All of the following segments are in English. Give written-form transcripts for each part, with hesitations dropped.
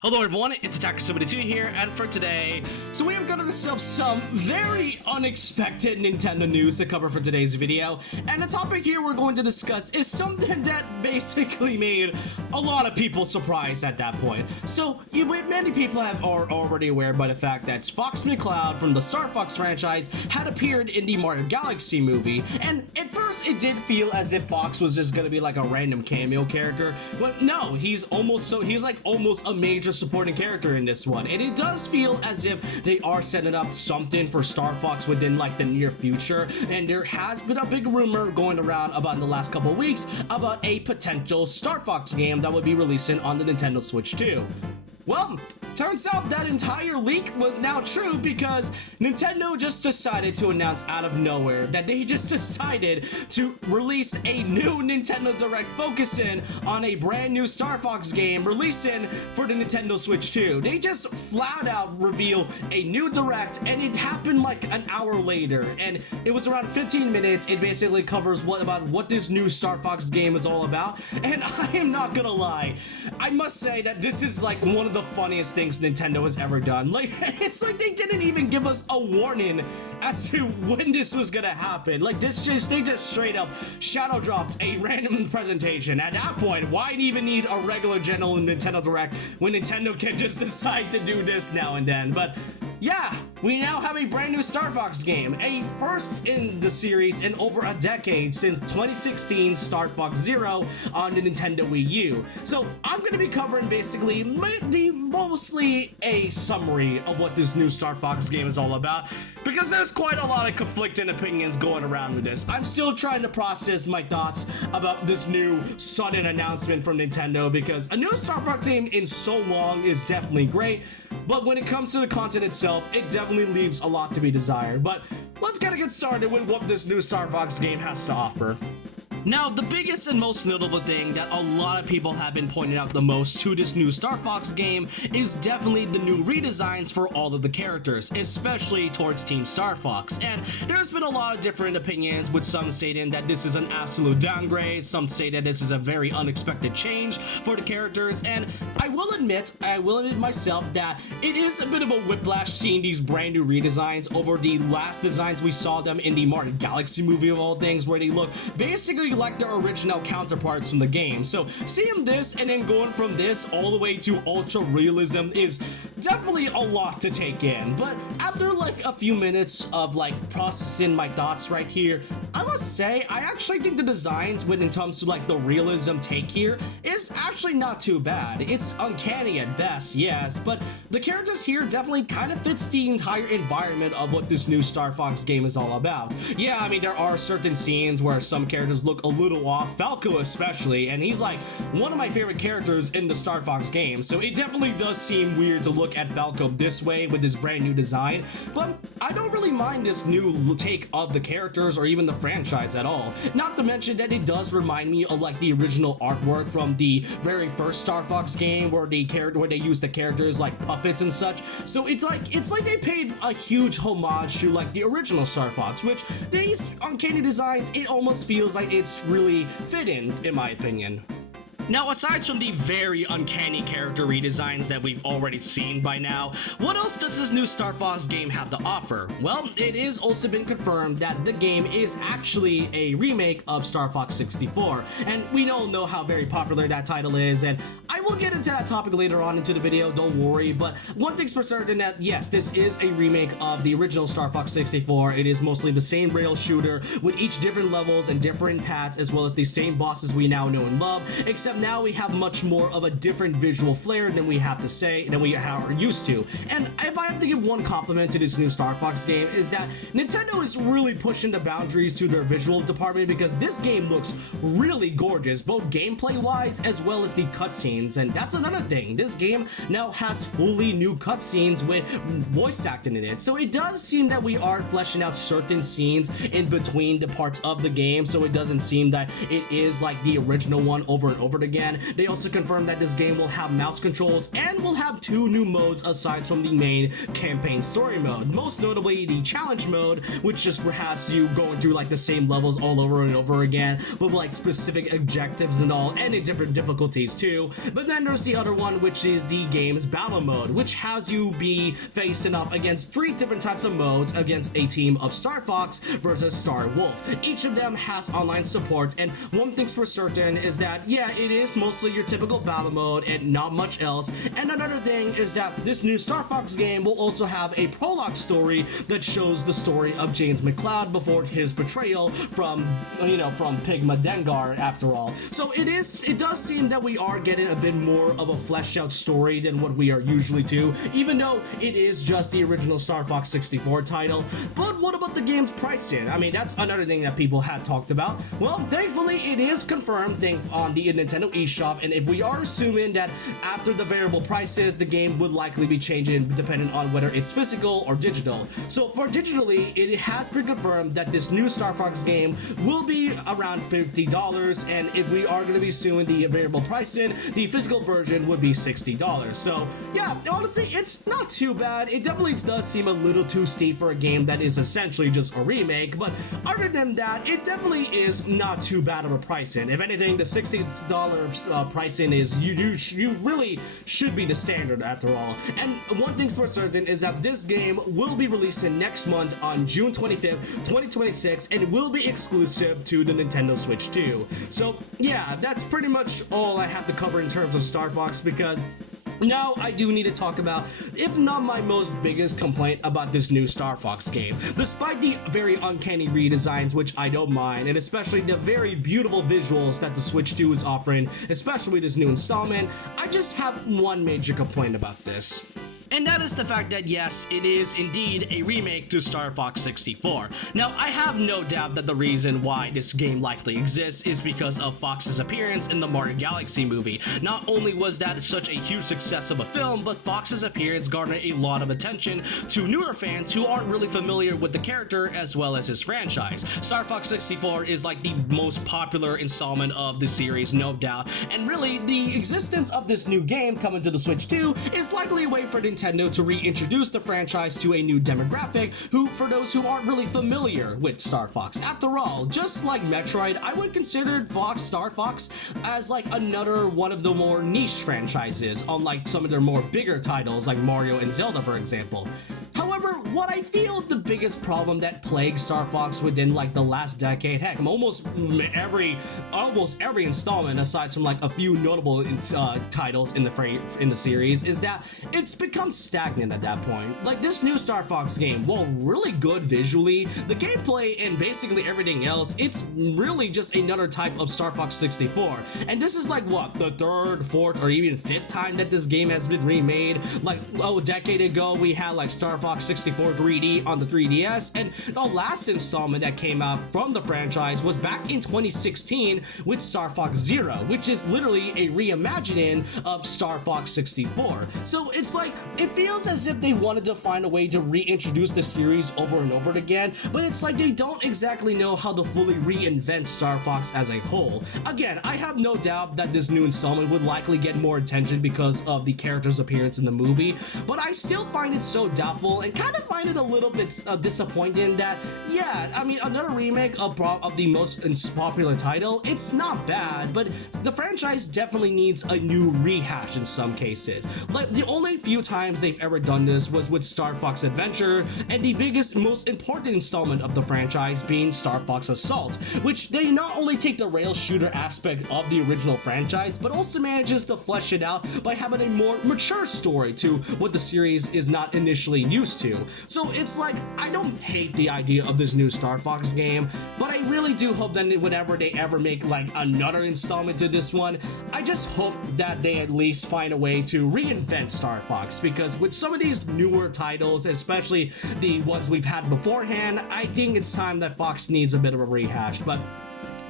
Hello everyone, it's Attacker72 here, and for today, we have got ourselves some very unexpected Nintendo news to cover for today's video, and the topic here we're going to discuss is something that basically made a lot of people surprised at that point. So, many people are already aware by the fact that Fox McCloud from the Star Fox franchise had appeared in the Mario Galaxy movie, and at first it did feel as if Fox was just gonna be like a random cameo character, but no, he's like almost a major supporting character in this one, and it does feel as if they are setting up something for Star Fox within like the near future. And there has been a big rumor going around about in the last couple of weeks about a potential Star Fox game that would be releasing on the Nintendo Switch 2. Well, turns out that entire leak was now true because Nintendo just decided to announce out of nowhere that they just decided to release a new Nintendo Direct focusing on a brand new Star Fox game releasing for the Nintendo Switch 2. They just flat out reveal a new Direct, and it happened like an hour later, and it was around 15 minutes. It basically covers what this new Star Fox game is all about, and I am not gonna lie, I must say that this is like one of the funniest things Nintendo has ever done. Like, it's like they didn't even give us a warning as to when this was gonna happen. Like, they just straight up shadow dropped a random presentation. At that point, why even need a regular general Nintendo Direct when Nintendo can just decide to do this now and then? But yeah, we now have a brand new Star Fox game, a first in the series in over a decade since 2016 Star Fox Zero on the Nintendo Wii U. So I'm going to be covering basically mostly a summary of what this new Star Fox game is all about, because there's quite a lot of conflicting opinions going around with this. I'm still trying to process my thoughts about this new sudden announcement from Nintendo, because a new Star Fox game in so long is definitely great, but when it comes to the content itself, it definitely leaves a lot to be desired. But let's get started with what this new Star Fox game has to offer. Now, the biggest and most notable thing that a lot of people have been pointing out the most to this new Star Fox game is definitely the new redesigns for all of the characters, especially towards Team Star Fox. And there's been a lot of different opinions, with some stating that this is an absolute downgrade, some say that this is a very unexpected change for the characters, and I will admit myself that it is a bit of a whiplash seeing these brand new redesigns over the last designs we saw them in the Mario Galaxy movie of all things, where they look basically like their original counterparts from the game. So seeing this and then going from this all the way to ultra realism is definitely a lot to take in. But after like a few minutes of like processing my thoughts right here, I must say I actually think the designs when it comes to like the realism take here is actually not too bad. It's uncanny at best, yes, but the characters here definitely kind of fits the entire environment of what this new Star Fox game is all about. Yeah, I mean, there are certain scenes where some characters look a little off, Falco especially, and he's like one of my favorite characters in the Star Fox game, so it definitely does seem weird to look at Falco this way with this brand new design, but I don't really mind this new take of the characters or even the franchise at all. Not to mention that it does remind me of like the original artwork from the very first Star Fox game where they used the characters like puppets and such, so it's like they paid a huge homage to like the original Star Fox, which these uncanny designs, it almost feels like it's really fitting in my opinion. Now, aside from the very uncanny character redesigns that we've already seen by now, what else does this new Star Fox game have to offer? Well, it is also been confirmed that the game is actually a remake of Star Fox 64, and we all know how very popular that title is, and I will get into that topic later on into the video, don't worry, but one thing's for certain that yes, this is a remake of the original Star Fox 64. It is mostly the same rail shooter with each different levels and different paths, as well as the same bosses we now know and love, except now we have much more of a different visual flair than we are used to. And if I have to give one compliment to this new Star Fox game, is that Nintendo is really pushing the boundaries to their visual department, because this game looks really gorgeous, both gameplay wise as well as the cutscenes. And that's another thing, this game now has fully new cutscenes with voice acting in it, so it does seem that we are fleshing out certain scenes in between the parts of the game, so it doesn't seem that it is like the original one over and over again. They also confirmed that this game will have mouse controls and will have 2 new modes aside from the main campaign story mode. Most notably the challenge mode, which just has you going through like the same levels all over and over again, but with like specific objectives and all, and in different difficulties too. But then there's the other one, which is the game's battle mode, which has you be facing off against 3 different types of modes against a team of Star Fox versus Star Wolf. Each of them has online support, and one thing's for certain is that yeah, it is mostly your typical battle mode and not much else. And another thing is that this new Star Fox game will also have a prologue story that shows the story of James McCloud before his betrayal from Pigma Dengar after all. So it does seem that we are getting a bit more of a fleshed out story than what we are usually do, even though it is just the original Star Fox 64 title. But what about the game's pricing? I mean, that's another thing that people had talked about. Well, thankfully it is confirmed on the Nintendo eShop, and if we are assuming that after the variable prices, the game would likely be changing depending on whether it's physical or digital. So for digitally, it has been confirmed that this new Star Fox game will be around $50, and if we are going to be suing the variable pricing, the physical version would be $60. So yeah, honestly, it's not too bad. It definitely does seem a little too steep for a game that is essentially just a remake, but other than that, it definitely is not too bad of a pricing. If anything, the $60 pricing is you really should be the standard after all. And one thing's for certain is that this game will be releasing next month on June 25th, 2026, and it will be exclusive to the Nintendo Switch 2. So yeah, that's pretty much all I have to cover in terms of Star Fox, because now I do need to talk about, if not my most biggest complaint about this new Star Fox game. Despite the very uncanny redesigns, which I don't mind, and especially the very beautiful visuals that the Switch 2 is offering, especially with this new installment, I just have one major complaint about this. And that is the fact that yes, it is indeed a remake to Star Fox 64. Now, I have no doubt that the reason why this game likely exists is because of Fox's appearance in the Mario Galaxy movie. Not only was that such a huge success of a film, but Fox's appearance garnered a lot of attention to newer fans who aren't really familiar with the character as well as his franchise. Star Fox 64 is like the most popular installment of the series, no doubt, and really, the existence of this new game coming to the Switch 2 is likely a way for Nintendo to reintroduce the franchise to a new demographic for those who aren't really familiar with Star Fox. After all, just like Metroid, I would consider Star Fox as like another one of the more niche franchises, unlike some of their more bigger titles like Mario and Zelda, for example. However, what I feel the biggest problem that plagues Star Fox within like the last decade, heck, almost every installment aside from like a few notable titles in the series, is that it's become stagnant at that point. Like this new Star Fox game, while really good visually, the gameplay and basically everything else, it's really just another type of Star Fox 64. And this is like what, the 3rd, 4th, or even 5th time that this game has been remade. Like a decade ago, we had like Star Fox 64 3D on the 3DS, and the last installment that came out from the franchise was back in 2016 with Star Fox Zero, which is literally a reimagining of Star Fox 64. So it's like, it feels as if they wanted to find a way to reintroduce the series over and over again, but it's like they don't exactly know how to fully reinvent Star Fox as a whole. Again, I have no doubt that this new installment would likely get more attention because of the character's appearance in the movie, but I still find it so doubtful and kind of find it a little bit disappointing that, yeah, I mean, another remake of the most popular title, it's not bad, but the franchise definitely needs a new rehash in some cases. Like, the only few times they've ever done this was with Star Fox Adventure, and the biggest, most important installment of the franchise being Star Fox Assault, which they not only take the rail shooter aspect of the original franchise, but also manages to flesh it out by having a more mature story to what the series is not initially used to. So it's like, I don't hate the idea of this new Star Fox game, but I really do hope that whenever they ever make like another installment to this one, I just hope that they at least find a way to reinvent Star Fox, because with some of these newer titles, especially the ones we've had beforehand, I think it's time that Fox needs a bit of a rehash. But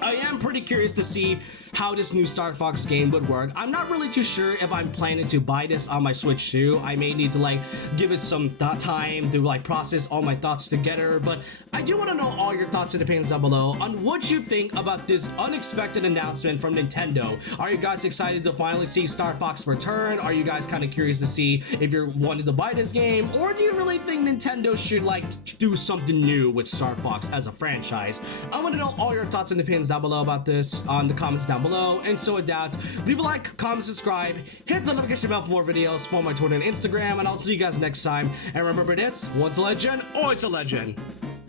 I am pretty curious to see how this new Star Fox game would work. I'm not really too sure if I'm planning to buy this on my Switch too. I may need to like give it some time to like process all my thoughts together, but I do want to know all your thoughts and opinions down below on what you think about this unexpected announcement from Nintendo. Are you guys excited to finally see Star Fox return? Are you guys kind of curious to see if you're wanting to buy this game, or do you really think Nintendo should like do something new with Star Fox as a franchise? I want to know all your thoughts and opinions down below about this on the comments down below. And so with that, leave a like, comment, subscribe, hit the notification bell for more videos, follow my Twitter and Instagram, and I'll see you guys next time. And remember this, once a legend, always a legend.